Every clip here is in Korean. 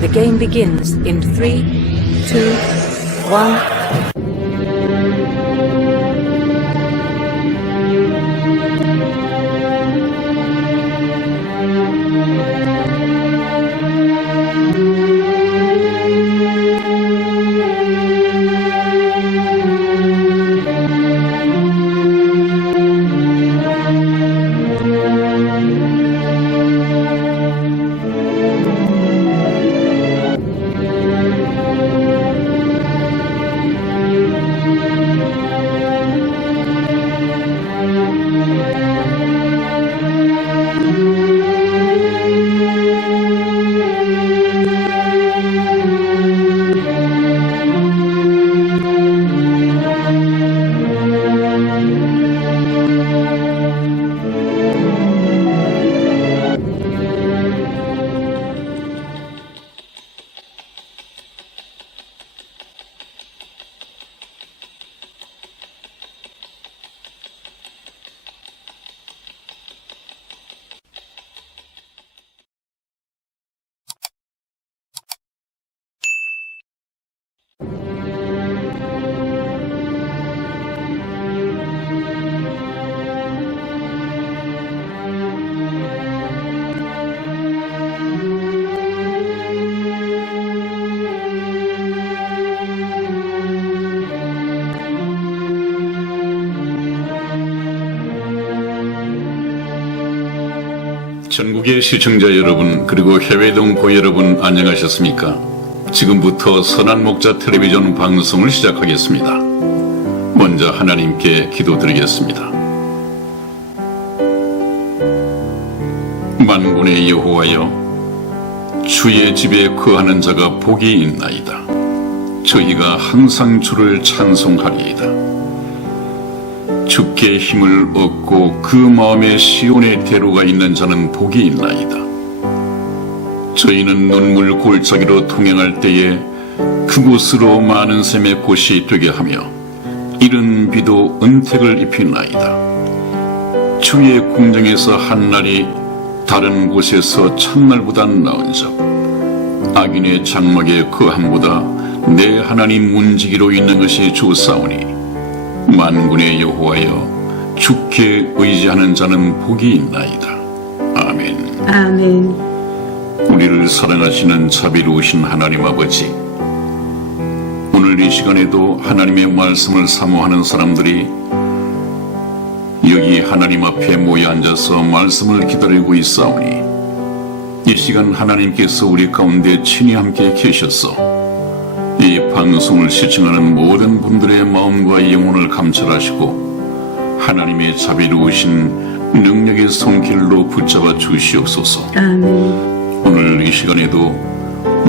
The game begins in 3, 2, 1. 전국의 시청자 여러분, 그리고 해외 동포 여러분, 안녕하셨습니까? 지금부터 선한 목자 텔레비전 방송을 시작하겠습니다. 먼저 하나님께 기도드리겠습니다. 만군의 여호와여, 주의 집에 거하는 자가 복이 있나이다. 저희가 항상 주를 찬송하리이다. 주께 힘을 얻고 그 마음에 시온의 대로가 있는 자는 복이 있나이다. 저희는 눈물 골짜기로 통행할 때에 그곳으로 많은 샘의 곳이 되게 하며 이른 비도 은택을 입히나이다. 주의 궁정에서 한 날이 다른 곳에서 첫날보다 나은 적, 악인의 장막에 거함보다 내 하나님 문지기로 있는 것이 좋사오니 만군의 여호와여, 주께 의지하는 자는 복이 있나이다. 아멘. 아멘. 우리를 사랑하시는 자비로우신 하나님 아버지, 오늘 이 시간에도 하나님의 말씀을 사모하는 사람들이 여기 하나님 앞에 모여 앉아서 말씀을 기다리고 있사오니 이 시간 하나님께서 우리 가운데 친히 함께 계셔서 이 방송을 시청하는 모든 분들의 마음과 영혼을 감찰하시고 하나님의 자비로우신 능력의 손길로 붙잡아 주시옵소서. 아멘. 오늘 이 시간에도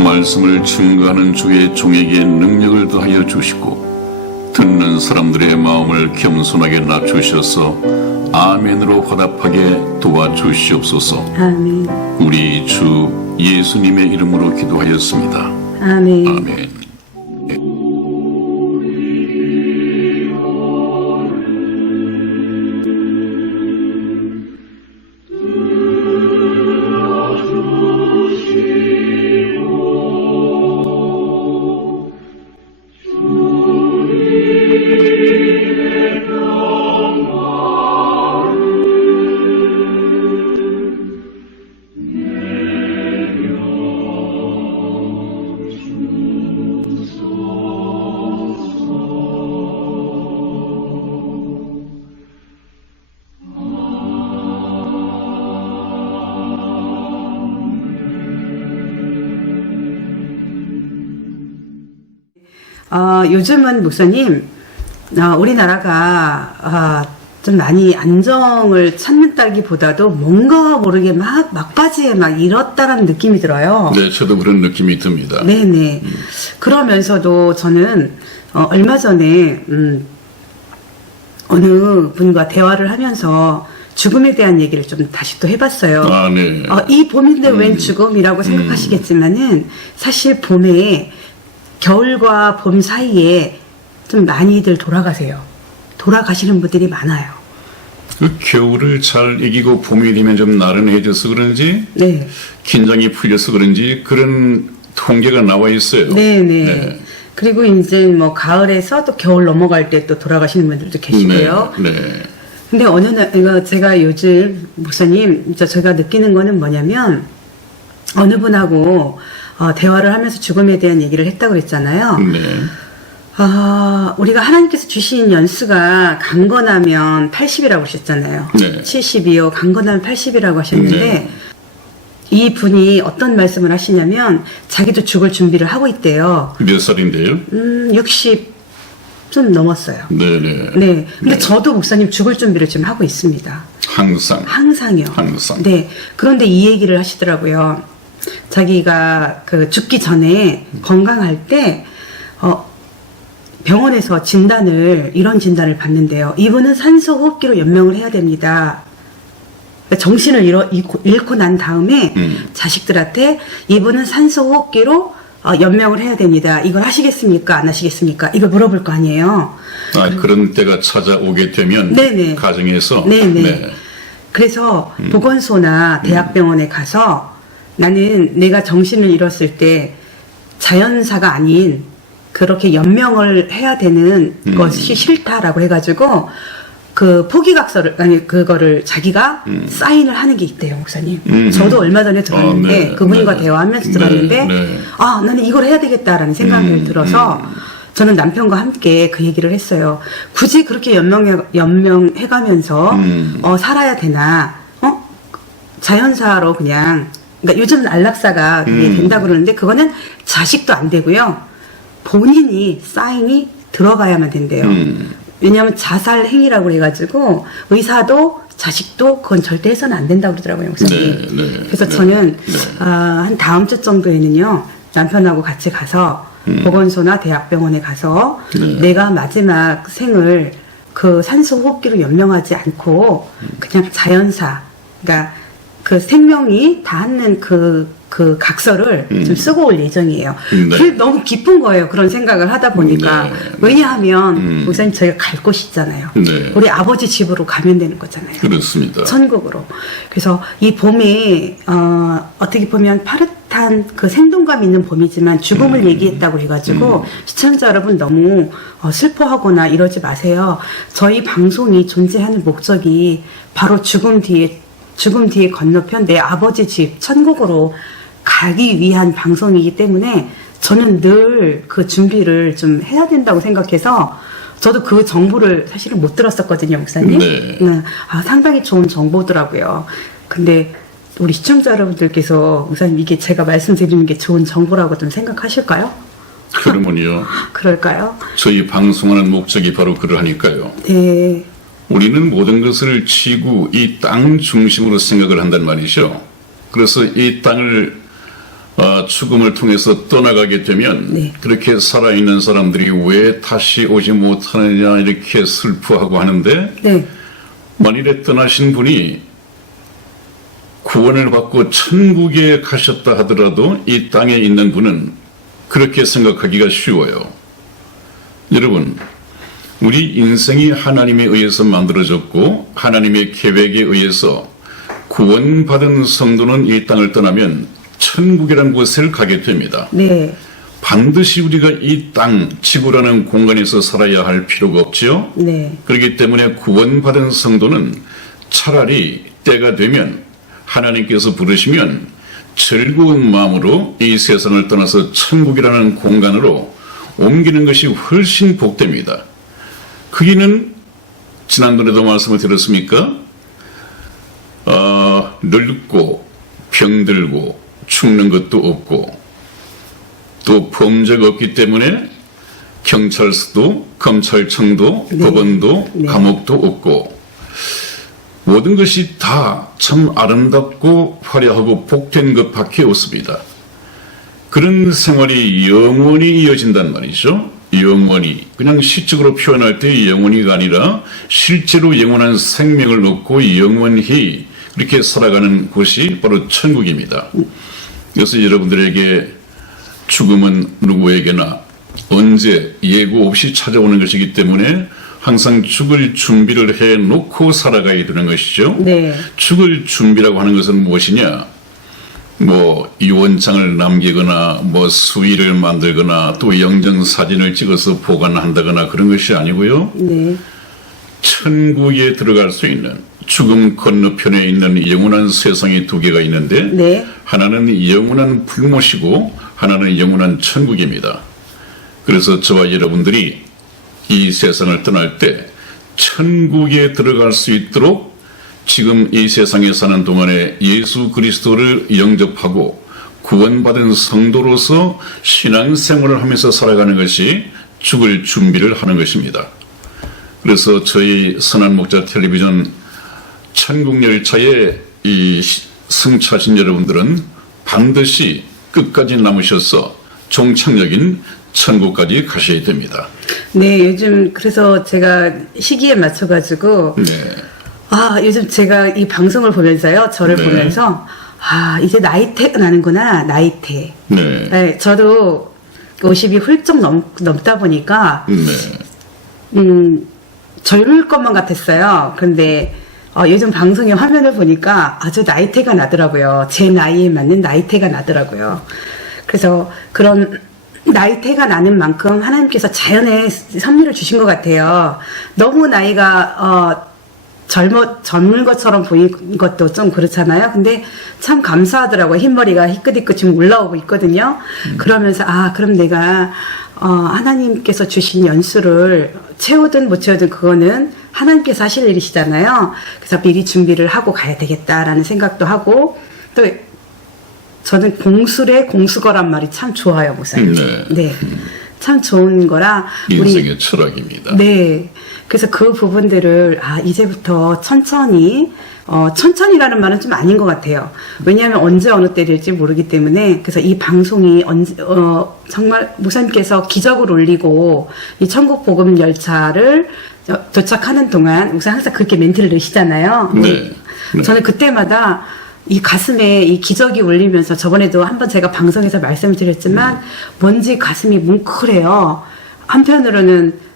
말씀을 증거하는 주의 종에게 능력을 더하여 주시고 듣는 사람들의 마음을 겸손하게 낮추셔서 아멘으로 화답하게 도와주시옵소서. 아멘. 우리 주 예수님의 이름으로 기도하였습니다. 아멘. 아멘. 요즘은 목사님, 우리나라가 좀 많이 안정을 찾는다기보다도 뭔가 모르게 막 막바지에 막 이렇다라는 느낌이 들어요. 네, 저도 그런 느낌이 듭니다. 네네. 그러면서도 저는 얼마 전에 어느 분과 대화를 하면서 죽음에 대한 얘기를 좀 다시 또 해봤어요. 아, 네. 이 봄인데 웬 죽음이라고 생각하시겠지만은 사실 봄에 겨울과 봄 사이에 좀 많이들 돌아가시는 분들이 많아요. 그 겨울을 잘 이기고 봄이 되면 좀 나른해져서 그런지, 네. 긴장이 풀려서 그런지 그런 통계가 나와 있어요. 네네. 네. 그리고 이제 뭐 가을에서 또 겨울 넘어갈 때 또 돌아가시는 분들도 계시고요. 네. 네. 근데 어느 날 이거 제가 요즘 목사님 제가 느끼는 거는 뭐냐면 어느 분하고 대화를 하면서 죽음에 대한 얘기를 했다고 그랬잖아요. 네. 우리가 하나님께서 주신 연수가 강건하면 80이라고 하셨잖아요. 네. 70이요. 강건하면 80이라고 하셨는데 네. 이 분이 어떤 말씀을 하시냐면 자기도 죽을 준비를 하고 있대요. 몇 살인데요? 60 좀 넘었어요. 네네. 네. 근데 저도 목사님 죽을 준비를 지금 하고 있습니다. 항상. 항상요. 항상. 네. 그런데 이 얘기를 하시더라고요. 자기가 그 죽기 전에 건강할 때, 병원에서 이런 진단을 받는데요. 이분은 산소 호흡기로 연명을 해야 됩니다. 그러니까 정신을 잃고 난 다음에 자식들한테 이분은 산소 호흡기로 연명을 해야 됩니다. 이걸 하시겠습니까? 안 하시겠습니까? 이걸 물어볼 거 아니에요. 그런 때가 찾아오게 되면 네네. 가정에서 네네. 네. 그래서 보건소나 대학병원에 가서 나는 내가 정신을 잃었을 때 자연사가 아닌 그렇게 연명을 해야 되는 것이 싫다라고 해가지고 그 포기각서를 그거를 자기가 사인을 하는 게 있대요, 목사님. 저도 얼마 전에 들었는데 네, 그분과 네. 대화하면서 네, 들었는데 네. 나는 이걸 해야 되겠다라는 생각이 들어서 저는 남편과 함께 그 얘기를 했어요. 굳이 그렇게 연명해가면서 살아야 되나? 자연사로 그냥 그러니까 요즘은 안락사가 그게 된다고 그러는데 그거는 자식도 안 되고요. 본인이 사인이 들어가야만 된대요. 왜냐하면 자살 행위라고 해가지고 의사도 자식도 그건 절대 해서는 안 된다고 그러더라고요, 목사님. 네, 네, 그래서 네, 저는 네. 한 다음 주 정도에는요 남편하고 같이 가서 보건소나 대학병원에 가서 네. 내가 마지막 생을 그 산소 호흡기로 연명하지 않고 그냥 자연사, 그러니까 그 생명이 닿는 그 각서를 좀 쓰고 올 예정이에요. 네. 그게 너무 기쁜 거예요. 그런 생각을 하다 보니까. 네. 왜냐하면 목사님 저희가 갈 곳이 있잖아요. 네. 우리 아버지 집으로 가면 되는 거잖아요. 그렇습니다. 천국으로. 그래서 이 봄에 어떻게 보면 파릇한 그 생동감 있는 봄이지만 죽음을 얘기했다고 해가지고 시청자 여러분 너무 슬퍼하거나 이러지 마세요. 저희 방송이 존재하는 목적이 바로 죽음 뒤에 건너편 내 아버지 집 천국으로 가기 위한 방송이기 때문에 저는 늘 그 준비를 좀 해야 된다고 생각해서 저도 그 정보를 사실은 못 들었었거든요, 목사님. 네. 상당히 좋은 정보더라고요. 근데 우리 시청자 여러분들께서 목사님 이게 제가 말씀드리는 게 좋은 정보라고 좀 생각하실까요? 그러면요. 그럴까요? 저희 방송하는 목적이 바로 그러하니까요. 네. 우리는 모든 것을 지구, 이 땅 중심으로 생각을 한단 말이죠. 그래서 이 땅을 죽음을 통해서 떠나가게 되면 네. 그렇게 살아있는 사람들이 왜 다시 오지 못하느냐 이렇게 슬퍼하고 하는데 네. 만일에 떠나신 분이 구원을 받고 천국에 가셨다 하더라도 이 땅에 있는 분은 그렇게 생각하기가 쉬워요. 여러분, 우리 인생이 하나님에 의해서 만들어졌고 하나님의 계획에 의해서 구원받은 성도는 이 땅을 떠나면 천국이라는 곳을 가게 됩니다. 네. 반드시 우리가 이 땅, 지구라는 공간에서 살아야 할 필요가 없지요. 네. 그렇기 때문에 구원받은 성도는 차라리 때가 되면 하나님께서 부르시면 즐거운 마음으로 이 세상을 떠나서 천국이라는 공간으로 옮기는 것이 훨씬 복됩니다. 그 길은 지난번에도 말씀을 드렸습니까? 늙고 병들고 죽는 것도 없고 또 범죄가 없기 때문에 경찰서도 검찰청도 네. 법원도 네. 감옥도 없고 모든 것이 다 참 아름답고 화려하고 복된 것밖에 없습니다. 그런 생활이 영원히 이어진단 말이죠. 영원히. 그냥 시적으로 표현할 때 영원히가 아니라 실제로 영원한 생명을 얻고 영원히 그렇게 살아가는 곳이 바로 천국입니다. 그래서 여러분들에게 죽음은 누구에게나 언제 예고 없이 찾아오는 것이기 때문에 항상 죽을 준비를 해놓고 살아가야 되는 것이죠. 네. 죽을 준비라고 하는 것은 무엇이냐? 뭐 유언장을 남기거나 뭐 수의를 만들거나 또 영정 사진을 찍어서 보관한다거나 그런 것이 아니고요. 네. 천국에 들어갈 수 있는 죽음 건너편에 있는 영원한 세상이 두 개가 있는데 네. 하나는 영원한 불못이고 하나는 영원한 천국입니다. 그래서 저와 여러분들이 이 세상을 떠날 때 천국에 들어갈 수 있도록 지금 이 세상에 사는 동안에 예수 그리스도를 영접하고 구원받은 성도로서 신앙생활을 하면서 살아가는 것이 죽을 준비를 하는 것입니다. 그래서 저희 선한 목자 텔레비전 천국열차에 이 승차하신 여러분들은 반드시 끝까지 남으셔서 종착역인 천국까지 가셔야 됩니다. 네, 요즘 그래서 제가 시기에 맞춰가지고 네. 요즘 제가 이 방송을 보면서요, 저를 네. 보면서 이제 나이테가 나는구나, 나이테. 네. 네, 저도 50이 훌쩍 넘다 보니까 네. 젊을 것만 같았어요. 그런데 요즘 방송의 화면을 보니까 아주 나이테가 나더라고요. 제 나이에 맞는 나이테가 나더라고요. 그래서 그런 나이테가 나는 만큼 하나님께서 자연의 섭리를 주신 것 같아요. 너무 나이가 젊은 것처럼 보이는 것도 좀 그렇잖아요. 근데 참 감사하더라고요. 흰머리가 희끗희끗 지금 올라오고 있거든요. 그러면서 그럼 내가 하나님께서 주신 연수를 채우든 못 채우든 그거는 하나님께서 하실 일이시잖아요. 그래서 미리 준비를 하고 가야 되겠다라는 생각도 하고, 또 저는 공술의 공수거란 말이 참 좋아요, 목사님. 네. 참 좋은 거라. 인생의 철학입니다. 네. 그래서 그 부분들을 이제부터 천천히라는 말은 좀 아닌 것 같아요. 왜냐하면 언제 어느 때 될지 모르기 때문에. 그래서 이 방송이 정말 목사님께서 기적을 올리고 이 천국 복음 열차를 도착하는 동안 목사님 항상 그렇게 멘트를 넣으시잖아요. 네. 네. 저는 그때마다 이 가슴에 이 기적이 울리면서 저번에도 한번 제가 방송에서 말씀을 드렸지만 뭔지 가슴이 뭉클해요. 한편으로는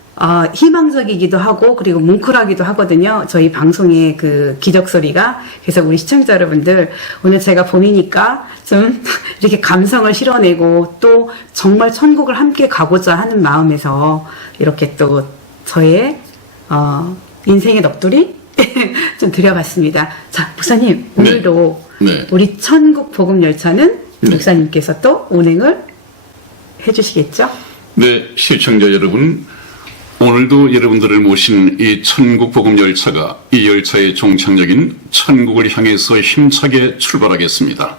희망적이기도 하고 그리고 뭉클하기도 하거든요. 저희 방송의 그 기적 소리가. 그래서 우리 시청자 여러분들 오늘 제가 봄이니까 좀 이렇게 감성을 실어내고 또 정말 천국을 함께 가고자 하는 마음에서 이렇게 또 저의 인생의 넋두리 좀 드려봤습니다. 자, 목사님 오늘도 네. 우리 천국 복음 열차는 네. 목사님께서 또 운행을 해주시겠죠? 네, 시청자 여러분, 오늘도 여러분들을 모신 이 천국 복음 열차가 이 열차의 종착역인 천국을 향해서 힘차게 출발하겠습니다.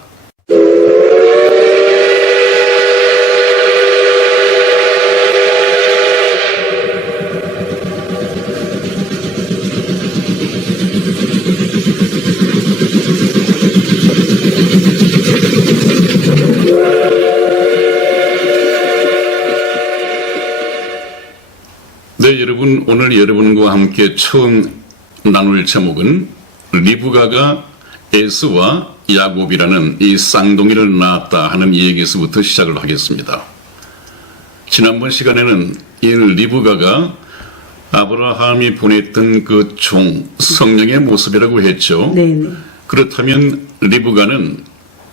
네, 여러분, 오늘 여러분과 함께 처음 나눌 제목은 리브가가 에스와 야곱이라는 이 쌍둥이를 낳았다 하는 이야기에서부터 시작을 하겠습니다. 지난번 시간에는 이 리브가가 아브라함이 보냈던 그 종, 성령의 모습이라고 했죠. 네네. 그렇다면 리브가는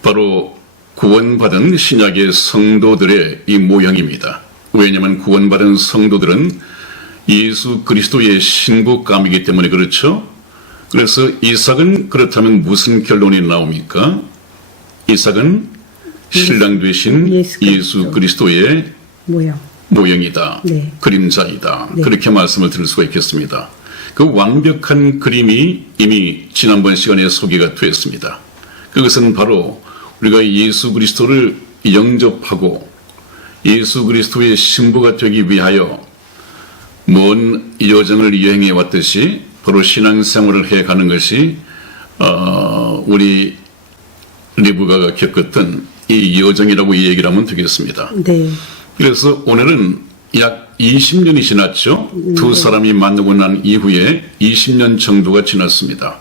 바로 구원받은 신약의 성도들의 이 모형입니다. 왜냐하면 구원받은 성도들은 예수 그리스도의 신부감이기 때문에 그렇죠. 그래서 이삭은 그렇다면 무슨 결론이 나옵니까? 이삭은 신랑 되신 예수 그리스도의 모형이다. 네. 그림자이다. 네. 그렇게 말씀을 드릴 수가 있겠습니다. 그 완벽한 그림이 이미 지난번 시간에 소개가 되었습니다. 그것은 바로 우리가 예수 그리스도를 영접하고 예수 그리스도의 신부가 되기 위하여 먼 여정을 여행해 왔듯이 바로 신앙생활을 해가는 것이 우리 리브가가 겪었던 이 여정이라고 얘기를 하면 되겠습니다. 네. 그래서 오늘은 약 20년이 지났죠. 두 사람이 만나고 난 이후에 20년 정도가 지났습니다.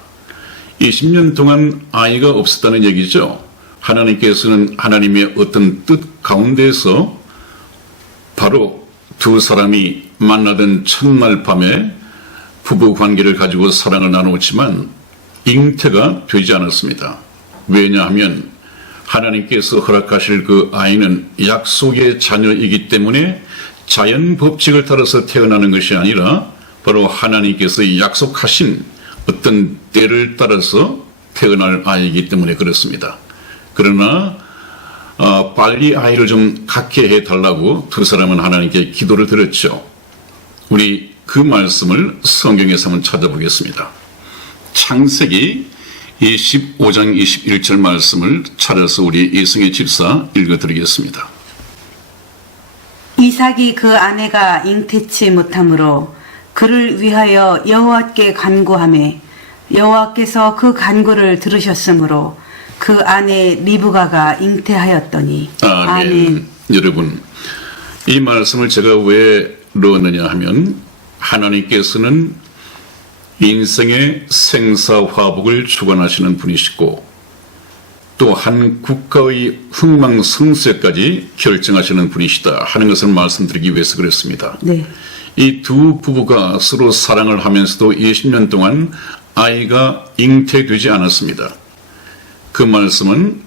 20년 동안 아이가 없었다는 얘기죠. 하나님께서는 하나님의 어떤 뜻 가운데에서 바로 두 사람이 만나던 첫날 밤에 부부 관계를 가지고 사랑을 나누었지만 잉태가 되지 않았습니다. 왜냐하면 하나님께서 허락하실 그 아이는 약속의 자녀이기 때문에 자연 법칙을 따라서 태어나는 것이 아니라 바로 하나님께서 약속하신 어떤 때를 따라서 태어날 아이이기 때문에 그렇습니다. 그러나 빨리 아이를 좀 갖게 해달라고 두 사람은 하나님께 기도를 드렸죠. 우리 그 말씀을 성경에서 한번 찾아보겠습니다. 창세기 25장 21절 말씀을 찾아서 우리 이승혜 집사 읽어드리겠습니다. 이삭이 그 아내가 잉태치 못하므로 그를 위하여 여호와께 간구하매 여호와께서 그 간구를 들으셨으므로 그 아내 리브가가 잉태하였더니. 아멘. 여러분, 이 말씀을 제가 왜 넣었느냐 하면 하나님께서는 인생의 생사화복을 주관하시는 분이시고 또 한 국가의 흥망성쇠까지 결정하시는 분이시다 하는 것을 말씀드리기 위해서 그랬습니다. 네. 이 두 부부가 서로 사랑을 하면서도 20년 동안 아이가 잉태되지 않았습니다. 그 말씀은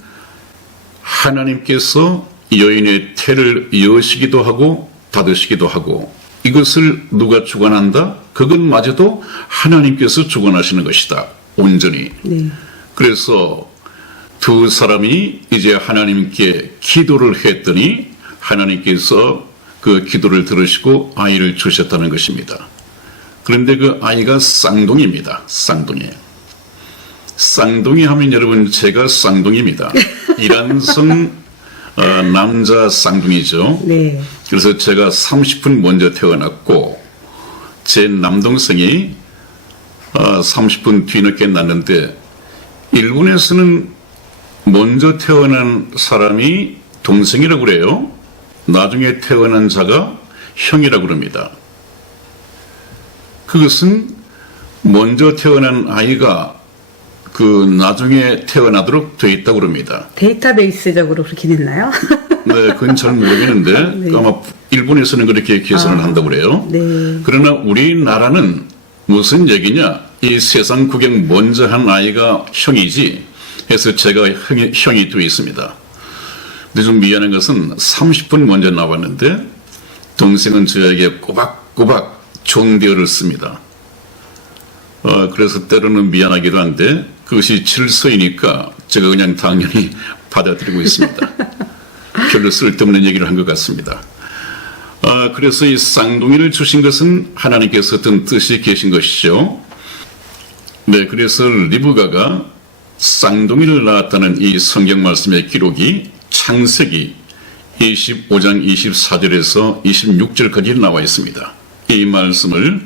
하나님께서 여인의 태를 여시기도 하고 닫으시기도 하고 이것을 누가 주관한다? 그것마저도 하나님께서 주관하시는 것이다. 온전히. 네. 그래서 두 사람이 이제 하나님께 기도를 했더니 하나님께서 그 기도를 들으시고 아이를 주셨다는 것입니다. 그런데 그 아이가 쌍둥이입니다. 쌍둥이. 쌍둥이 하면 여러분 제가 쌍둥이입니다. 이란성 남자 쌍둥이죠. 네. 그래서 제가 30분 먼저 태어났고 제 남동생이 30분 뒤늦게 낳는데 일본에서는 먼저 태어난 사람이 동생이라고 그래요. 나중에 태어난 자가 형이라고 그럽니다. 그것은 먼저 태어난 아이가 그 나중에 태어나도록 돼 있다고 그럽니다. 데이터베이스적으로 그렇게 됐나요? 네, 그건 잘 모르겠는데 네. 아마 일본에서는 그렇게 계산을 한다고 그래요. 네. 그러나 우리나라는 무슨 얘기냐? 이 세상 구경 먼저 한 아이가 형이지 해서 제가 형이 돼 있습니다. 근데 좀 미안한 것은 30분 먼저 나왔는데 동생은 저에게 꼬박꼬박 종대어를 씁니다. 그래서 때로는 미안하기도 한데 그것이 질서이니까 제가 그냥 당연히 받아들이고 있습니다. 별로 쓸데없는 얘기를 한 것 같습니다. 그래서 이 쌍둥이를 주신 것은 하나님께서 어떤 뜻이 계신 것이죠. 네, 그래서 리브가가 쌍둥이를 낳았다는 이 성경 말씀의 기록이 창세기 25장 24절에서 26절까지 나와 있습니다. 이 말씀을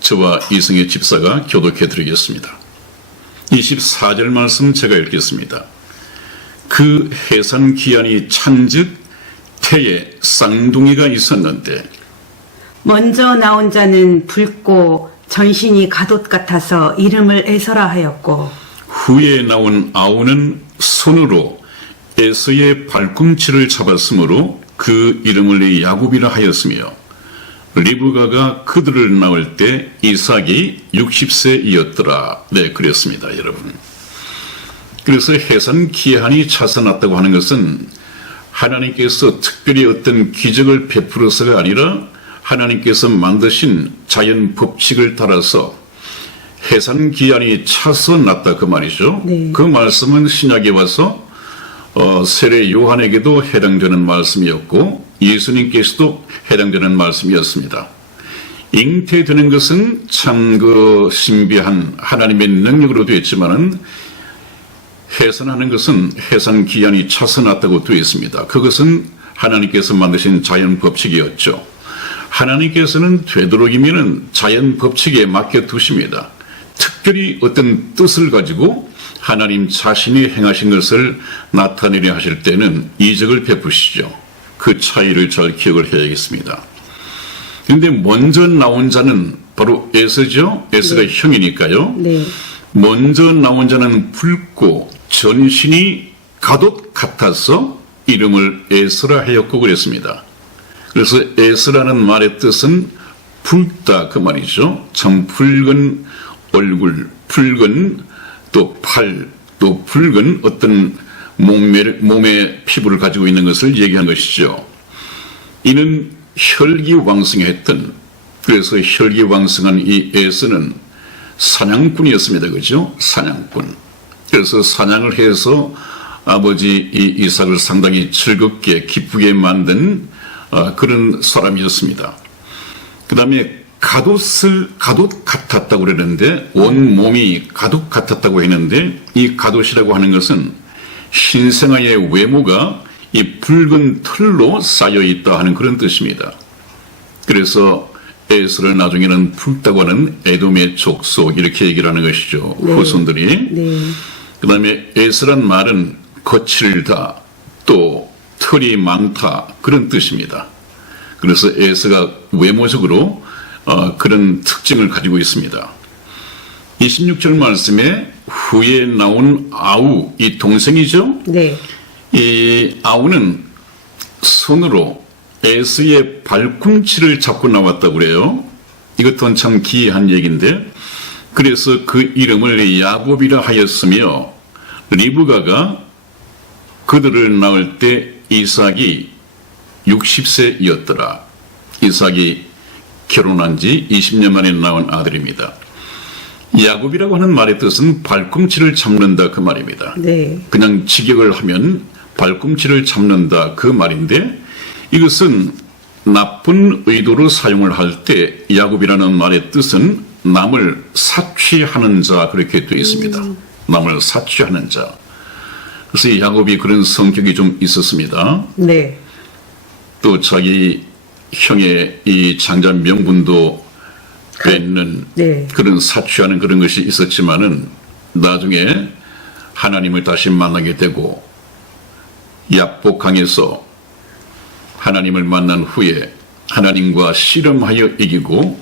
저와 이승혜 집사가 교독해 드리겠습니다. 24절 말씀 제가 읽겠습니다. 그 해산 기한이 찬즉 태에 쌍둥이가 있었는데 먼저 나온 자는 붉고 전신이 가돛 같아서 이름을 에서라 하였고 후에 나온 아우는 손으로 에서의 발꿈치를 잡았으므로 그 이름을 야곱이라 하였으며 리브가가 그들을 낳을 때 이삭이 60세이었더라. 네, 그랬습니다, 여러분. 그래서 해산 기한이 차서났다고 하는 것은 하나님께서 특별히 어떤 기적을 베풀어서가 아니라 하나님께서 만드신 자연 법칙을 따라서 해산 기한이 차서 났다 그 말이죠. 네. 그 말씀은 신약에 와서 세례 요한에게도 해당되는 말씀이었고 예수님께서도 해당되는 말씀이었습니다. 잉태되는 것은 참 그 신비한 하나님의 능력으로 되어 있지만은 해산하는 것은 해산 기한이 차서 났다고 되어 있습니다. 그것은 하나님께서 만드신 자연 법칙이었죠. 하나님께서는 되도록이면 자연 법칙에 맡겨 두십니다. 특별히 어떤 뜻을 가지고 하나님 자신이 행하신 것을 나타내려 하실 때는 이적을 베푸시죠. 그 차이를 잘 기억을 해야겠습니다. 그런데 먼저 나온 자는 바로 에서죠. 에서가 형이니까요. 네. 먼저 나온 자는 붉고 전신이 가돛 같아서 이름을 에서라 하였고 그랬습니다. 그래서 에서라는 말의 뜻은 붉다 그 말이죠. 참 붉은 얼굴, 붉은 또 팔, 또 붉은 어떤 몸의 피부를 가지고 있는 것을 얘기한 것이죠. 이는 혈기왕성했던, 그래서 혈기왕성한 이 에서는 사냥꾼이었습니다. 그죠? 사냥꾼. 그래서 사냥을 해서 아버지 이삭을 상당히 즐겁게 기쁘게 만든 그런 사람이었습니다. 그 다음에 가옷 같았다고 그러는데, 온 몸이 가옷 같았다고 했는데, 이 가옷이라고 하는 것은 신생아의 외모가 이 붉은 털로 쌓여 있다 하는 그런 뜻입니다. 그래서 에서를 나중에는 붉다고 하는 에돔의 족속 이렇게 얘기를 하는 것이죠. 네. 후손들이. 네. 그 다음에 에서란 말은 거칠다, 또 털이 많다 그런 뜻입니다. 그래서 에서가 외모적으로 그런 특징을 가지고 있습니다. 26절 말씀에 후에 나온 아우, 이 동생이죠. 네. 이 아우는 손으로 에서의 발꿈치를 잡고 나왔다고 그래요. 이것도 참 기이한 얘기인데, 그래서 그 이름을 야곱이라 하였으며, 리브가가 그들을 낳을 때 이삭이 60세였더라. 이삭이 결혼한 지 20년 만에 낳은 아들입니다. 야곱이라고 하는 말의 뜻은 발꿈치를 잡는다 그 말입니다. 네. 그냥 직역을 하면 발꿈치를 잡는다 그 말인데, 이것은 나쁜 의도로 사용을 할 때 야곱이라는 말의 뜻은 남을 사취하는 자 그렇게 되어 있습니다. 남을 사취하는 자. 그래서 이 야곱이 그런 성격이 좀 있었습니다. 네. 또 자기 형의 이 장자 명분도 뺏는 네. 그런 사취하는 그런 것이 있었지만은 나중에 하나님을 다시 만나게 되고 야복강에서 하나님을 만난 후에 하나님과 씨름하여 이기고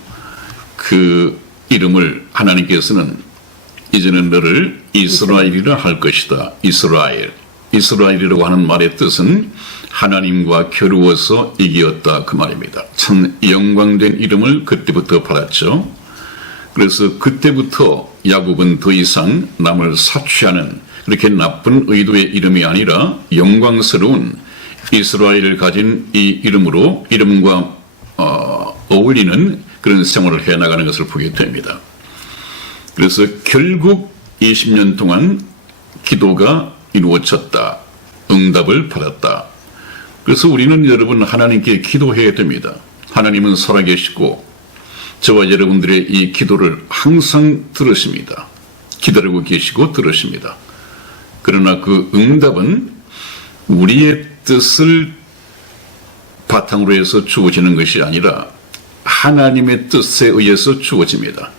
그 이름을 하나님께서는 이제는 너를 이스라엘이라 할 것이다. 이스라엘. 이스라엘이라고 하는 말의 뜻은 하나님과 겨루어서 이기었다 그 말입니다. 참 영광된 이름을 그때부터 받았죠. 그래서 그때부터 야곱은 더 이상 남을 사취하는 그렇게 나쁜 의도의 이름이 아니라 영광스러운 이스라엘을 가진 이 이름으로 이름과 어울리는 그런 생활을 해나가는 것을 보게 됩니다. 그래서 결국 20년 동안 기도가 이루어졌다. 응답을 받았다. 그래서 우리는 여러분 하나님께 기도해야 됩니다. 하나님은 살아계시고 저와 여러분들의 이 기도를 항상 들으십니다. 기다리고 계시고 들으십니다. 그러나 그 응답은 우리의 뜻을 바탕으로 해서 주어지는 것이 아니라 하나님의 뜻에 의해서 주어집니다.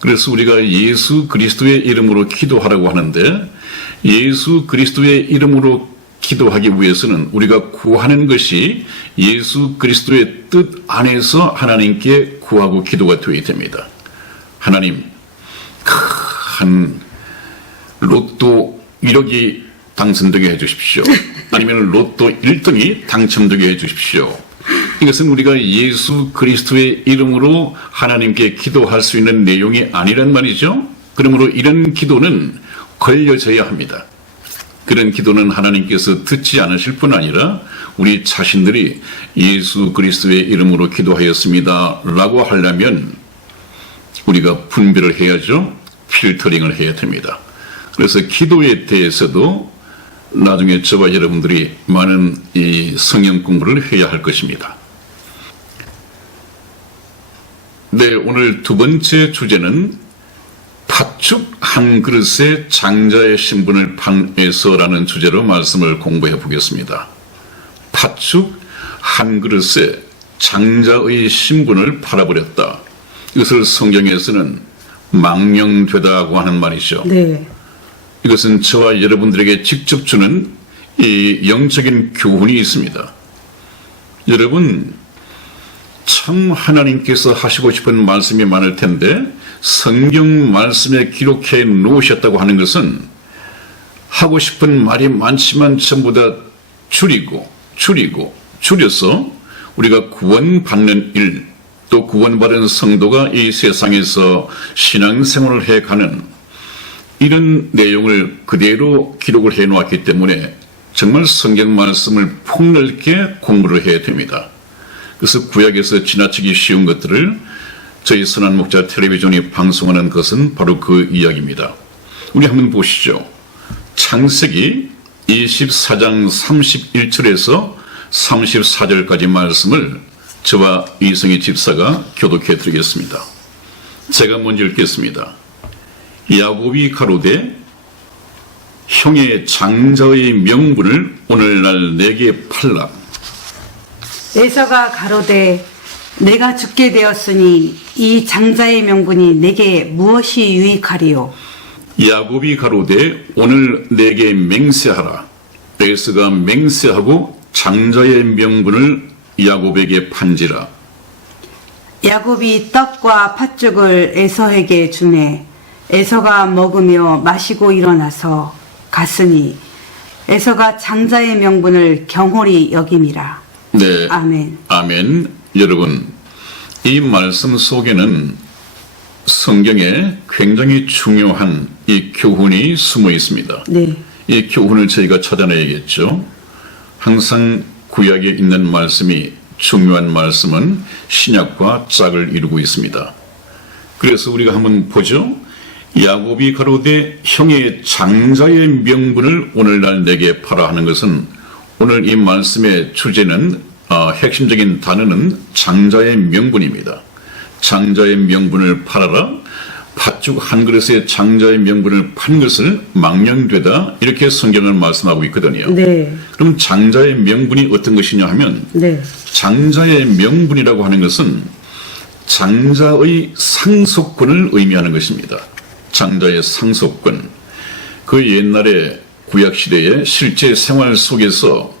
그래서 우리가 예수 그리스도의 이름으로 기도하라고 하는데, 예수 그리스도의 이름으로 기도하기 위해서는 우리가 구하는 것이 예수 그리스도의 뜻 안에서 하나님께 구하고 기도가 되어야 됩니다. 하나님, 큰 로또 1억이 당첨되게 해주십시오. 아니면 로또 1등이 당첨되게 해주십시오. 이것은 우리가 예수 그리스도의 이름으로 하나님께 기도할 수 있는 내용이 아니란 말이죠. 그러므로 이런 기도는 걸려져야 합니다. 그런 기도는 하나님께서 듣지 않으실 뿐 아니라 우리 자신들이 예수 그리스도의 이름으로 기도하였습니다 라고 하려면 우리가 분별을 해야죠. 필터링을 해야 됩니다. 그래서 기도에 대해서도 나중에 저와 여러분들이 많은 이 성경 공부를 해야 할 것입니다. 네, 오늘 두 번째 주제는 팥죽 한 그릇에 장자의 신분을 판에서라는 주제로 말씀을 공부해 보겠습니다. 팥죽 한 그릇에 장자의 신분을 팔아버렸다. 이것을 성경에서는 망령되다고 하는 말이죠. 네. 이것은 저와 여러분들에게 직접 주는 이 영적인 교훈이 있습니다. 여러분, 참 하나님께서 하시고 싶은 말씀이 많을 텐데 성경 말씀에 기록해 놓으셨다고 하는 것은 하고 싶은 말이 많지만 전부 다 줄여서 우리가 구원받는 일, 또 구원받은 성도가 이 세상에서 신앙생활을 해가는 이런 내용을 그대로 기록을 해 놓았기 때문에 정말 성경 말씀을 폭넓게 공부를 해야 됩니다. 그래서 구약에서 지나치기 쉬운 것들을 저희 선한 목자 텔레비전이 방송하는 것은 바로 그 이야기입니다. 우리 한번 보시죠. 창세기 24장 31절에서 34절까지 말씀을 저와 이성희 집사가 교독해 드리겠습니다. 제가 먼저 읽겠습니다. 야곱이 가로되 형의 장자의 명분을 오늘날 내게 팔라. 에서가 가로되 내가 죽게 되었으니 이 장자의 명분이 내게 무엇이 유익하리요? 야곱이 가로되 오늘 내게 맹세하라. 에서가 맹세하고 장자의 명분을 야곱에게 판지라. 야곱이 떡과 팥죽을 에서에게 주매 에서가 먹으며 마시고 일어나서 갔으니 에서가 장자의 명분을 경홀히 여김이라. 네. 아멘. 아멘. 여러분, 이 말씀 속에는 성경에 굉장히 중요한 이 교훈이 숨어 있습니다. 네. 이 교훈을 저희가 찾아내야겠죠. 항상 구약에 있는 말씀이 중요한 말씀은 신약과 짝을 이루고 있습니다. 그래서 우리가 한번 보죠. 야곱이 가로되 형의 장자의 명분을 오늘날 내게 팔아 하는 것은 오늘 이 말씀의 주제는 핵심적인 단어는 장자의 명분입니다. 장자의 명분을 팔아라. 팥죽 한 그릇에 장자의 명분을 판 것을 망령되다 이렇게 성경을 말씀하고 있거든요. 네. 그럼 장자의 명분이 어떤 것이냐 하면 네. 장자의 명분이라고 하는 것은 장자의 상속권을 의미하는 것입니다. 장자의 상속권. 그 옛날에 구약시대의 실제 생활 속에서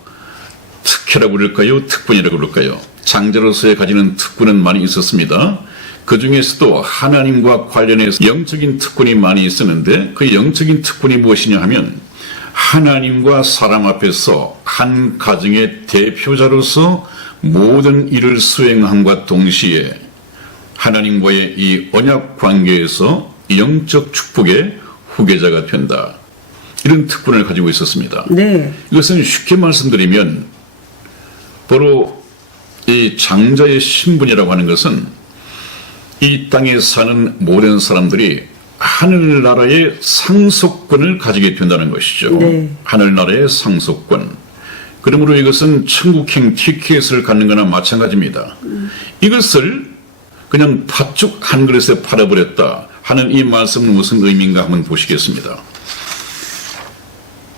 특혜라고 그럴까요? 특권이라고 그럴까요? 장자로서의 가지는 특권은 많이 있었습니다. 그 중에서도 하나님과 관련해서 영적인 특권이 많이 있었는데 그 영적인 특권이 무엇이냐 하면 하나님과 사람 앞에서 한 가정의 대표자로서 모든 일을 수행함과 동시에 하나님과의 이 언약 관계에서 영적 축복의 후계자가 된다. 이런 특권을 가지고 있었습니다. 네. 이것은 쉽게 말씀드리면 바로 이 장자의 신분이라고 하는 것은 이 땅에 사는 모든 사람들이 하늘나라의 상속권을 가지게 된다는 것이죠. 네. 하늘나라의 상속권. 그러므로 이것은 천국행 티켓을 갖는 거나 마찬가지입니다. 이것을 그냥 팥죽 한 그릇에 팔아버렸다 하는 이 말씀은 무슨 의미인가 한번 보시겠습니다.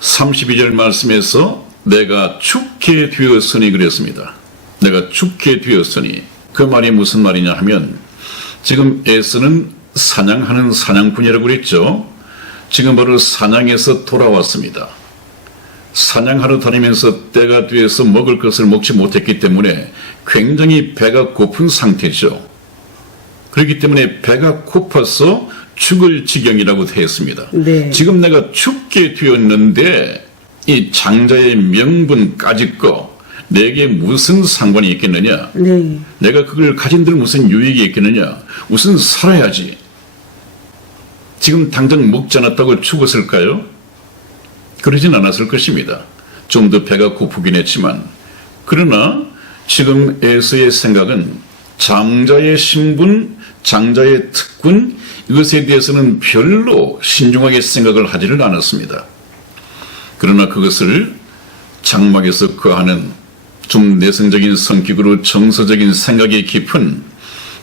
32절 말씀에서 내가 죽게 되었으니 그랬습니다. 내가 죽게 되었으니 그 말이 무슨 말이냐 하면 지금 에서는 사냥하는 사냥꾼이라고 그랬죠. 지금 바로 사냥에서 돌아왔습니다. 사냥하러 다니면서 때가 되어서 먹을 것을 먹지 못했기 때문에 굉장히 배가 고픈 상태죠. 그렇기 때문에 배가 고파서 죽을 지경이라고 되었습니다. 네. 지금 내가 죽게 되었는데 이 장자의 명분까지 거 내게 무슨 상관이 있겠느냐? 네. 내가 그걸 가진들 무슨 유익이 있겠느냐? 우선 살아야지. 지금 당장 먹지 않았다고 죽었을까요? 그러진 않았을 것입니다. 좀 더 배가 고프긴 했지만 그러나 지금 에서의 생각은 장자의 신분, 장자의 특권 이것에 대해서는 별로 신중하게 생각을 하지를 않았습니다. 그러나 그것을 장막에서 거하는 좀 내성적인 성격으로 정서적인 생각이 깊은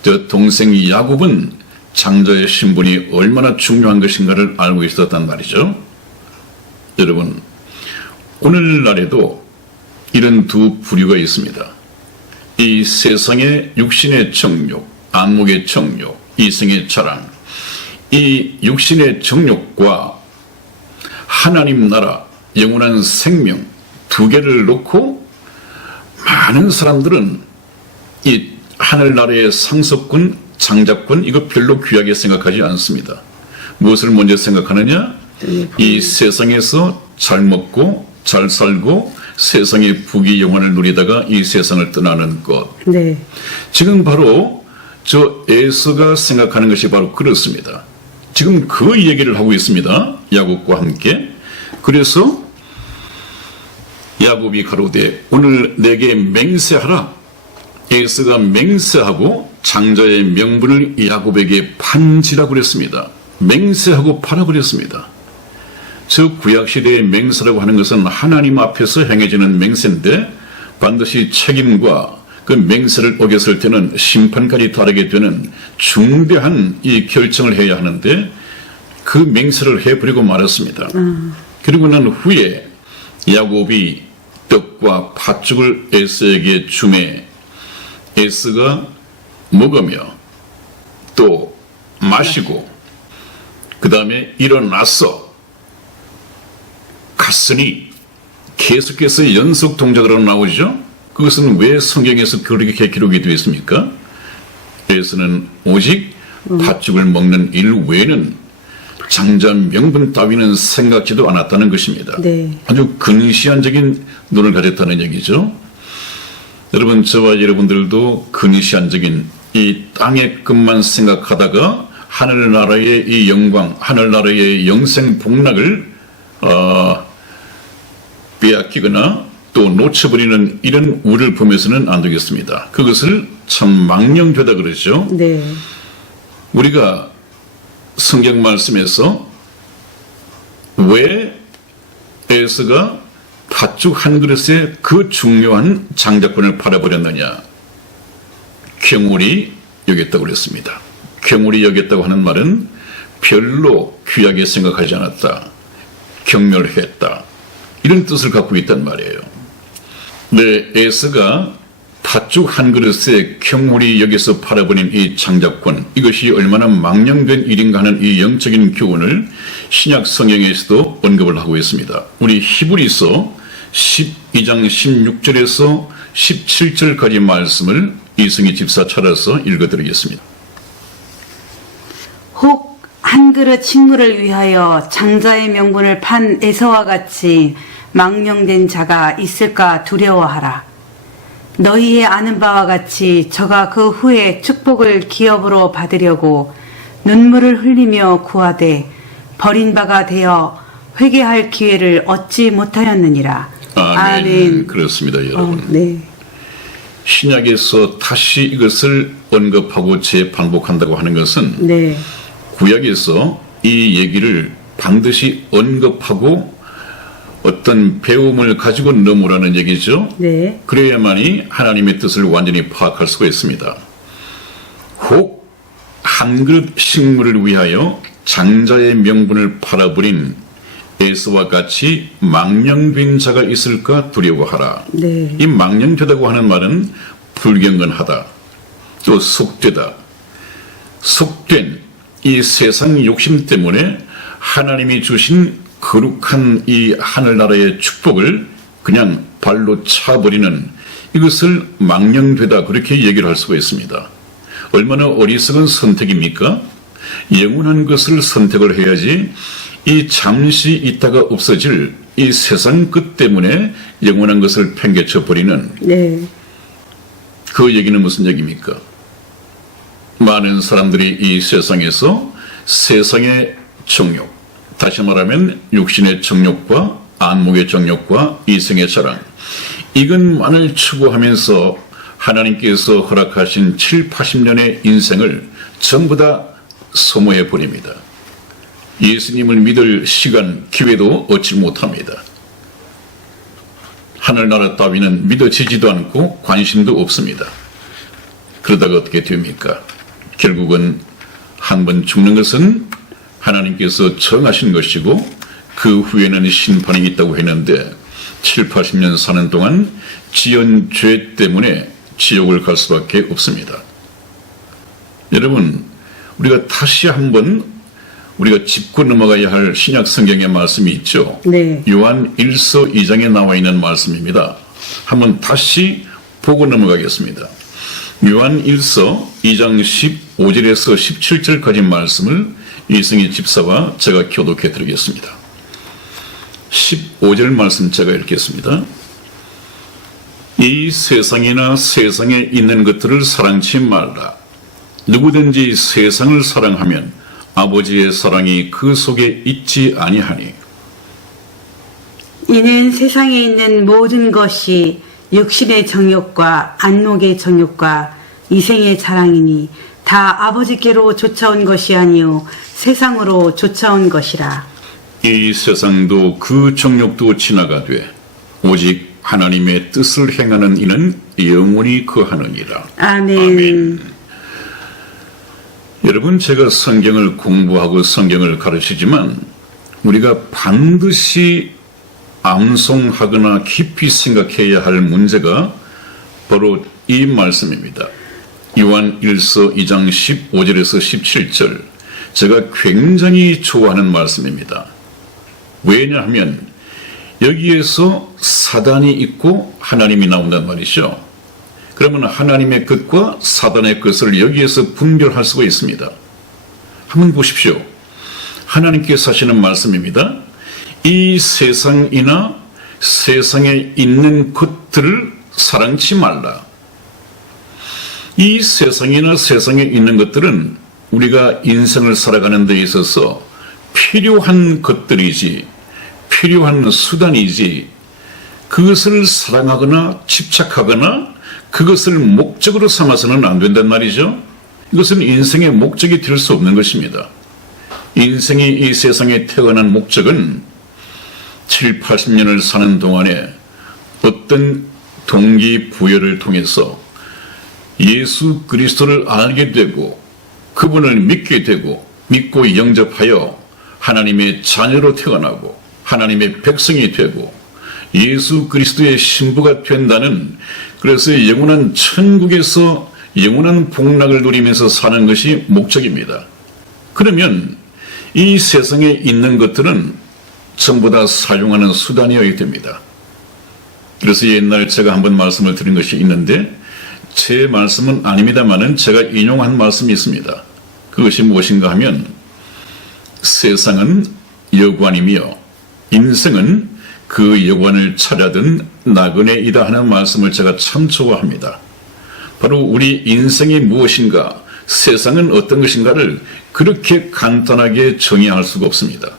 저 동생 야곱은 장자의 신분이 얼마나 중요한 것인가를 알고 있었단 말이죠. 여러분, 오늘날에도 이런 두 부류가 있습니다. 이 세상의 육신의 정욕, 안목의 정욕, 이성의 자랑, 이 육신의 정욕과 하나님 나라, 영원한 생명 두 개를 놓고 많은 사람들은 이 하늘나라의 상속권, 장자권 이거 별로 귀하게 생각하지 않습니다. 무엇을 먼저 생각하느냐? 이 세상에서 잘 먹고 잘 살고 세상의 부귀 영화를 누리다가 이 세상을 떠나는 것. 네. 지금 바로 저 에서가 생각하는 것이 바로 그렇습니다. 지금 그 얘기를 하고 있습니다. 야곱과 함께. 그래서 야곱이 가로되 오늘 내게 맹세하라. 에서가 맹세하고 장자의 명분을 야곱에게 판지라 그랬습니다. 맹세하고 파라 그랬습니다. 저 구약시대의 맹세라고 하는 것은 하나님 앞에서 행해지는 맹세인데 반드시 책임과 그 맹세를 어겼을 때는 심판까지 따르게 되는 중대한 이 결정을 해야 하는데 그 맹세를 해버리고 말았습니다. 그리고 난 후에 야곱이 떡과 팥죽을 에서에게 주매 에서가 먹으며 또 마시고 그 다음에 일어나서 갔으니 계속해서 연속 동작으로 나오죠. 그것은 왜 성경에서 그렇게 기록이 되어 있습니까? 에서는 오직 팥죽을 먹는 일 외에는 장자 명분 따위는 생각지도 않았다는 것입니다. 네. 아주 근시안적인 눈을 가졌다는 얘기죠. 여러분, 저와 여러분들도 근시안적인 이 땅의 것만 생각하다가 하늘나라의 이 영광, 하늘나라의 영생 복락을 빼앗기거나 또 놓쳐버리는 이런 우를 범해서는 안 되겠습니다. 그것을 참 망령되다 그러죠. 네. 우리가 성경 말씀에서 왜 에서가 팥죽 한 그릇에 그 중요한 장자권을 팔아버렸느냐? 경홀히 여겼다고 그랬습니다. 경홀히 여겼다고 하는 말은 별로 귀하게 생각하지 않았다. 경멸했다. 이런 뜻을 갖고 있단 말이에요. 네, 에서가 팥죽 한 그릇에 경홀히 여기서 팔아버린 이 장자권, 이것이 얼마나 망령된 일인가 하는 이 영적인 교훈을 신약 성경에서도 언급을 하고 있습니다. 우리 히브리서 12장 16절에서 17절까지 말씀을 이승희 집사 찾아서 읽어드리겠습니다. 혹 한 그릇 식물을 위하여 장자의 명분을 판 에서와 같이 망령된 자가 있을까 두려워하라. 너희의 아는 바와 같이 저가 그 후에 축복을 기업으로 받으려고 눈물을 흘리며 구하되 버린 바가 되어 회개할 기회를 얻지 못하였느니라. 아멘. 그렇습니다, 여러분. 네. 신약에서 다시 이것을 언급하고 재반복한다고 하는 것은 네. 구약에서 이 얘기를 반드시 언급하고 어떤 배움을 가지고 넘으라는 얘기죠. 네. 그래야만이 하나님의 뜻을 완전히 파악할 수가 있습니다. 혹 한 그릇 식물을 위하여 장자의 명분을 팔아버린 에서와 같이 망령된 자가 있을까 두려워하라. 네. 이 망령되다고 하는 말은 불경건하다, 또 속되다, 속된 이 세상 욕심 때문에 하나님이 주신 거룩한 이 하늘나라의 축복을 그냥 발로 차버리는 이것을 망령되다, 그렇게 얘기를 할 수가 있습니다. 얼마나 어리석은 선택입니까? 영원한 것을 선택을 해야지 이 잠시 있다가 없어질 이 세상 끝 때문에 영원한 것을 팽개쳐 버리는, 네. 그 얘기는 무슨 얘기입니까? 많은 사람들이 이 세상에서 세상의 정욕, 다시 말하면 육신의 정욕과 안목의 정욕과 이생의 자랑, 이것만을 추구하면서 하나님께서 허락하신 7, 80년의 인생을 전부 다 소모해 버립니다. 예수님을 믿을 시간, 기회도 얻지 못합니다. 하늘나라 따위는 믿어지지도 않고 관심도 없습니다. 그러다가 어떻게 됩니까? 결국은 한 번 죽는 것은 하나님께서 정하신 것이고 그 후에는 심판이 있다고 했는데 7, 80년 사는 동안 지은 죄 때문에 지옥을 갈 수밖에 없습니다. 여러분, 우리가 다시 한번 우리가 짚고 넘어가야 할 신약 성경의 말씀이 있죠. 네. 요한 1서 2장에 나와 있는 말씀입니다. 한번 다시 보고 넘어가겠습니다. 요한 1서 2장 15절에서 17절까지 말씀을 이승희 집사와 제가 교독해 드리겠습니다. 15절 말씀 제가 읽겠습니다. 이 세상이나 세상에 있는 것들을 사랑치 말라. 누구든지 세상을 사랑하면 아버지의 사랑이 그 속에 있지 아니하니 이는 세상에 있는 모든 것이 육신의 정욕과 안목의 정욕과 이생의 자랑이니 다 아버지께로 쫓아온 것이 아니요 세상으로 쫓아온 것이라. 이 세상도 그 정욕도 지나가되 오직 하나님의 뜻을 행하는 이는 영원히 거하느니라. 아멘. 여러분, 제가 성경을 공부하고 성경을 가르치지만 우리가 반드시 암송하거나 깊이 생각해야 할 문제가 바로 이 말씀입니다. 요한 1서 2장 15절에서 17절, 제가 굉장히 좋아하는 말씀입니다. 왜냐하면 여기에서 사단이 있고 하나님이 나온단 말이죠. 그러면 하나님의 것과 사단의 것을 여기에서 분별할 수가 있습니다. 한번 보십시오. 하나님께서 하시는 말씀입니다. 이 세상이나 세상에 있는 것들을 사랑치 말라. 이 세상이나 세상에 있는 것들은 우리가 인생을 살아가는 데 있어서 필요한 것들이지, 필요한 수단이지, 그것을 사랑하거나 집착하거나 그것을 목적으로 삼아서는 안 된단 말이죠. 이것은 인생의 목적이 될 수 없는 것입니다. 인생이 이 세상에 태어난 목적은 7, 80년을 사는 동안에 어떤 동기부여를 통해서 예수 그리스도를 알게 되고 그분을 믿게 되고 믿고 영접하여 하나님의 자녀로 태어나고 하나님의 백성이 되고 예수 그리스도의 신부가 된다는, 그래서 영원한 천국에서 영원한 복락을 누리면서 사는 것이 목적입니다. 그러면 이 세상에 있는 것들은 전부 다 사용하는 수단이어야 됩니다. 그래서 옛날 제가 한번 말씀을 드린 것이 있는데, 제 말씀은 아닙니다만은 제가 인용한 말씀이 있습니다. 그것이 무엇인가 하면 세상은 여관이며 인생은 그 여관을 찾아든 나그네이다 하는 말씀을 제가 참 좋아합니다. 바로 우리 인생이 무엇인가, 세상은 어떤 것인가를 그렇게 간단하게 정의할 수가 없습니다.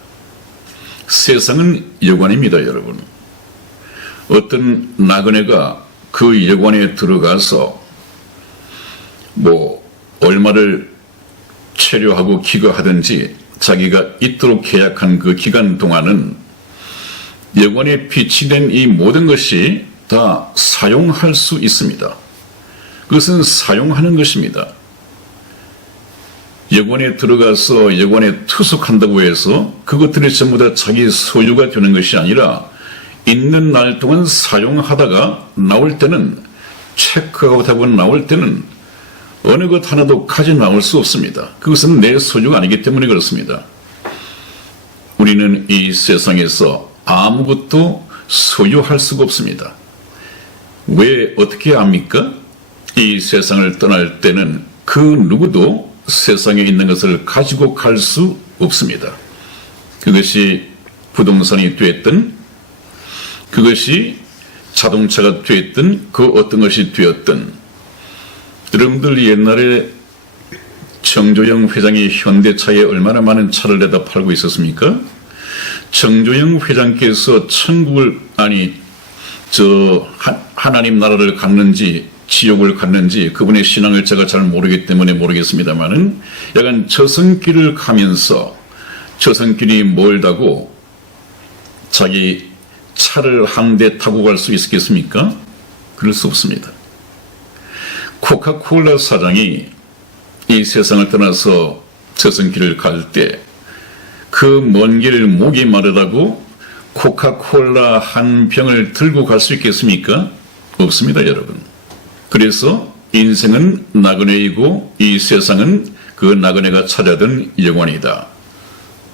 세상은 여관입니다, 여러분. 어떤 나그네가 그 여관에 들어가서 얼마를 체류하고 기거하든지 자기가 있도록 계약한 그 기간 동안은 여관에 비치된 이 모든 것이 다 사용할 수 있습니다. 그것은 사용하는 것입니다. 여관에 들어가서 여관에 투숙한다고 해서 그것들이 전부 다 자기 소유가 되는 것이 아니라 있는 날 동안 사용하다가 나올 때는, 체크아웃하고 나올 때는 어느 것 하나도 가져 나올 수 없습니다. 그것은 내 소유가 아니기 때문에 그렇습니다. 우리는 이 세상에서 아무것도 소유할 수가 없습니다. 왜 어떻게 압니까? 이 세상을 떠날 때는 그 누구도 세상에 있는 것을 가지고 갈 수 없습니다. 그것이 부동산이 되었든, 그것이 자동차가 되었든, 그 어떤 것이 되었든. 여러분들 옛날에 정조영 회장이 현대차에 얼마나 많은 차를 내다 팔고 있었습니까? 정조영 회장께서 천국을, 하나님 나라를 갔는지 지옥을 갔는지 그분의 신앙을 제가 잘 모르기 때문에 모르겠습니다만은, 약간 저승길을 가면서 저승길이 멀다고 자기 차를 한 대 타고 갈 수 있겠습니까? 그럴 수 없습니다. 코카콜라 사장이 이 세상을 떠나서 저승길을 갈 때 그 먼 길 목이 마르다고 코카콜라 한 병을 들고 갈 수 있겠습니까? 없습니다, 여러분. 그래서 인생은 나그네이고 이 세상은 그 나그네가 찾아든 여관이다.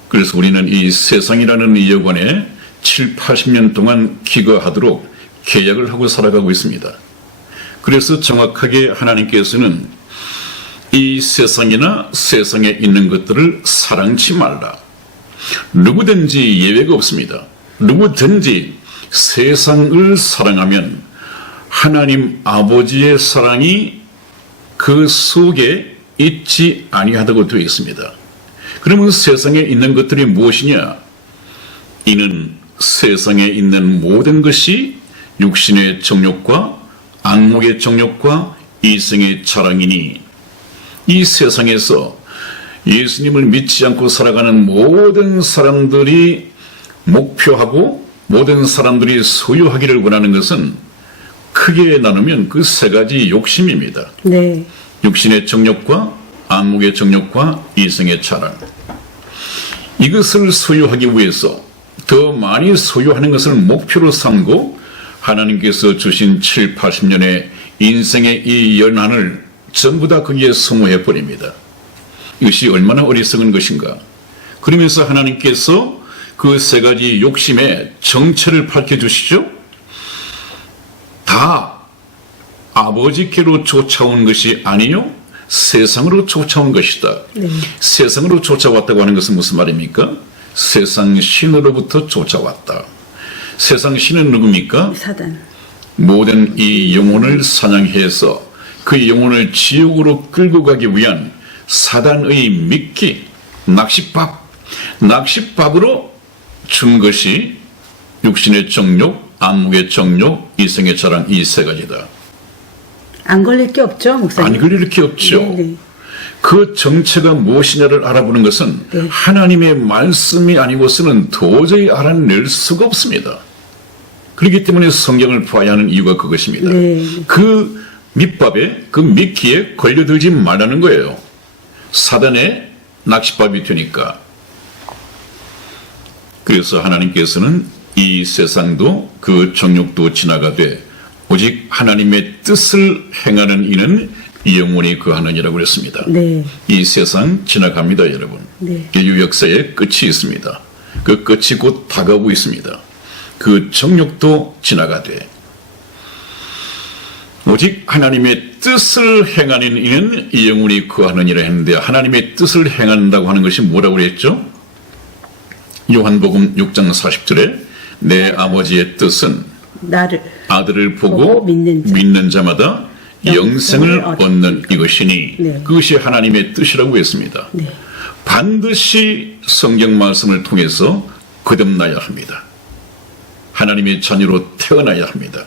그래서 우리는 이 세상이라는 이 여관에 7, 80년 동안 기거하도록 계약을 하고 살아가고 있습니다. 그래서 정확하게 하나님께서는 이 세상이나 세상에 있는 것들을 사랑치 말라. 누구든지 예외가 없습니다. 누구든지 세상을 사랑하면 하나님 아버지의 사랑이 그 속에 있지 아니하다고 되어 있습니다. 그러면 세상에 있는 것들이 무엇이냐? 이는 세상에 있는 모든 것이 육신의 정욕과 안목의 정욕과 이생의 자랑이니, 이 세상에서 예수님을 믿지 않고 살아가는 모든 사람들이 목표하고 모든 사람들이 소유하기를 원하는 것은 크게 나누면 그 세 가지 욕심입니다. 네. 육신의 정욕과 안목의 정욕과 이생의 자랑. 이것을 소유하기 위해서 더 많이 소유하는 것을 목표로 삼고 하나님께서 주신 7, 80년의 인생의 이 연한을 전부 다 거기에 소모해 버립니다. 이것이 얼마나 어리석은 것인가. 그러면서 하나님께서 그 세 가지 욕심의 정체를 밝혀주시죠. 다 아버지께로 쫓아온 것이 아니요 세상으로 쫓아온 것이다. 네. 세상으로 쫓아왔다고 하는 것은 무슨 말입니까? 세상 신으로부터 쫓아왔다. 세상 신은 누굽니까? 사단. 모든 이 영혼을 사냥해서 그 영혼을 지옥으로 끌고 가기 위한 사단의 미끼, 낚싯밥으로 준 것이 육신의 정욕, 안목의 정욕, 이생의 자랑, 이 세 가지다. 안 걸릴 게 없죠, 목사님? 안 걸릴 게 없죠. 네. 그 정체가 무엇이냐를 알아보는 것은 네. 하나님의 말씀이 아니고서는 도저히 알아낼 수가 없습니다. 그렇기 때문에 성경을 봐야 하는 이유가 그것입니다. 네. 그 밑밥에, 그 미끼에 걸려들지 말라는 거예요. 사단의 낚싯밥이 되니까. 그래서 하나님께서는 이 세상도 그 정욕도 지나가되 오직 하나님의 뜻을 행하는 이는 영원히 거하느니라고 그랬습니다. 네. 이 세상 지나갑니다, 여러분. 네. 인류 역사에 끝이 있습니다. 그 끝이 곧 다가오고 있습니다. 그 정욕도 지나가되 오직 하나님의 뜻을 행하는 이는 영원히 거하느니라 했는데, 하나님의 뜻을 행한다고 하는 것이 뭐라고 그랬죠? 요한복음 6장 40절에 내 아버지의 뜻은 나를 아들을 보고 믿는 자마다 영생을 얻는 이것이니, 네. 그것이 하나님의 뜻이라고 했습니다. 네. 반드시 성경 말씀을 통해서 거듭나야 합니다. 하나님의 자녀로 태어나야 합니다.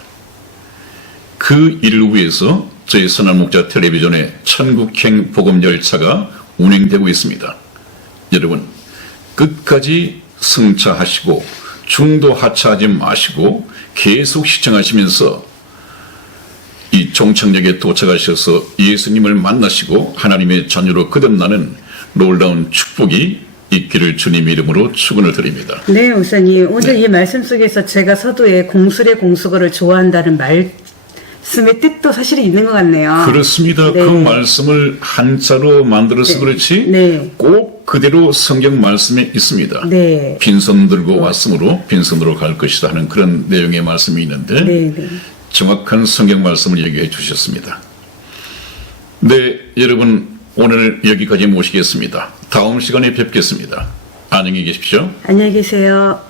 그 일을 위해서 저희 선한목자 텔레비전의 천국행 복음 열차가 운행되고 있습니다. 여러분, 끝까지 승차하시고 중도 하차하지 마시고 계속 시청하시면서 이 종착역에 도착하셔서 예수님을 만나시고 하나님의 자녀로 거듭나는 놀라운 축복이 있기를 주님 이름으로 축원을 드립니다. 네, 목사님. 오늘 네. 이 말씀 속에서 제가 서두에 공술의 공수거를 좋아한다는 말씀의 뜻도 사실은 있는 것 같네요. 그렇습니다. 네. 그 말씀을 한자로 만들어서 네. 그렇지 네. 꼭 그대로 성경 말씀에 있습니다. 네. 빈손 들고 왔으므로 빈손으로 갈 것이다 하는 그런 내용의 말씀이 있는데 네, 네. 정확한 성경 말씀을 얘기해 주셨습니다. 네, 여러분 오늘 여기까지 모시겠습니다. 다음 시간에 뵙겠습니다. 안녕히 계십시오. 안녕히 계세요.